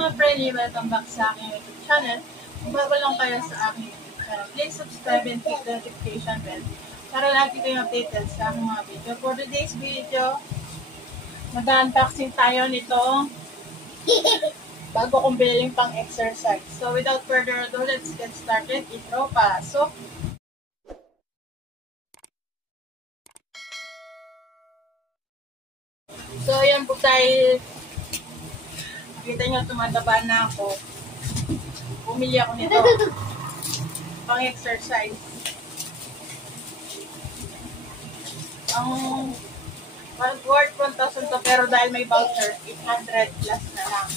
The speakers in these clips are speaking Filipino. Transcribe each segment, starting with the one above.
mga friendly, welcome back sa aking YouTube channel. Kung bago lang kayo sa aking YouTube channel, please subscribe and click the notification bell para lagi kayong updated sa aking mga video. For today's video, mag-unboxing tayo nito bago kong bilhin pang exercise. So without further ado, let's get started. Intro, pasok! So yan po tayo. Nakita nyo, tumataba na ako. Bumili ako nito. Pang exercise. Ang worth 1,000 to, pero dahil may voucher, 800 plus na lang.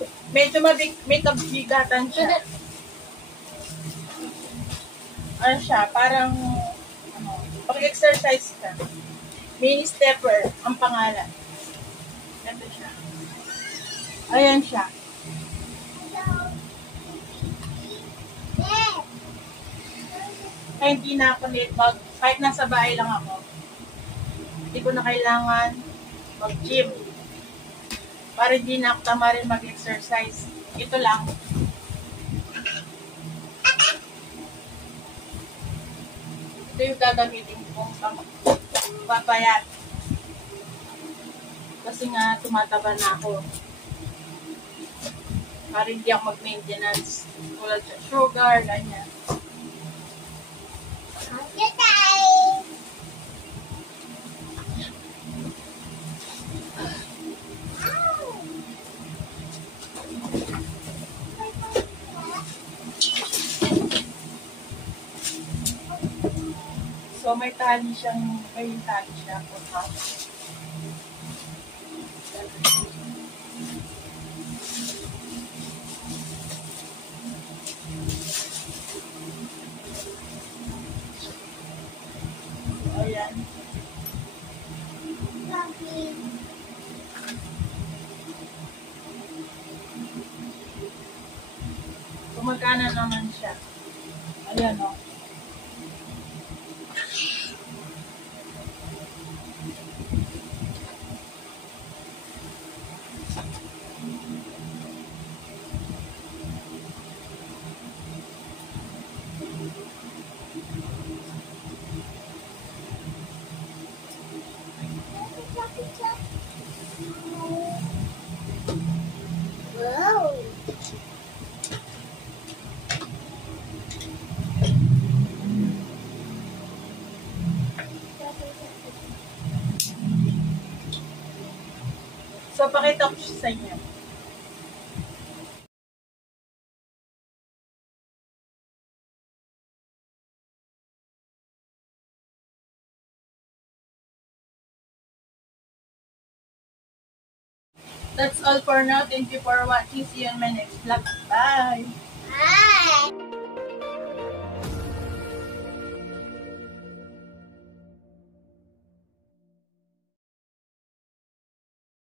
So, medyo may kabigatan siya. Ano siya, parang pang exercise ka. Mini stepper ang pangalan. Ito siya. Ayan siya. Kaya hindi na ako kahit nasa bahay lang ako, hindi ko na kailangan mag-gym. Para hindi na ako tama rin mag-exercise. Ito lang. Ito yung gagamitin kong papayat. Kasi nga tumataba na ako. Para hindi ako mag-maintenance. Tulad sa sugar, ganyan. So may tali siya po ha. Ayan. Gumagana naman siya. Ayan o. Wow. So, pakita ko siya sa inyo. That's all for now. Thank you for watching. See you in my next vlog. Bye! Bye!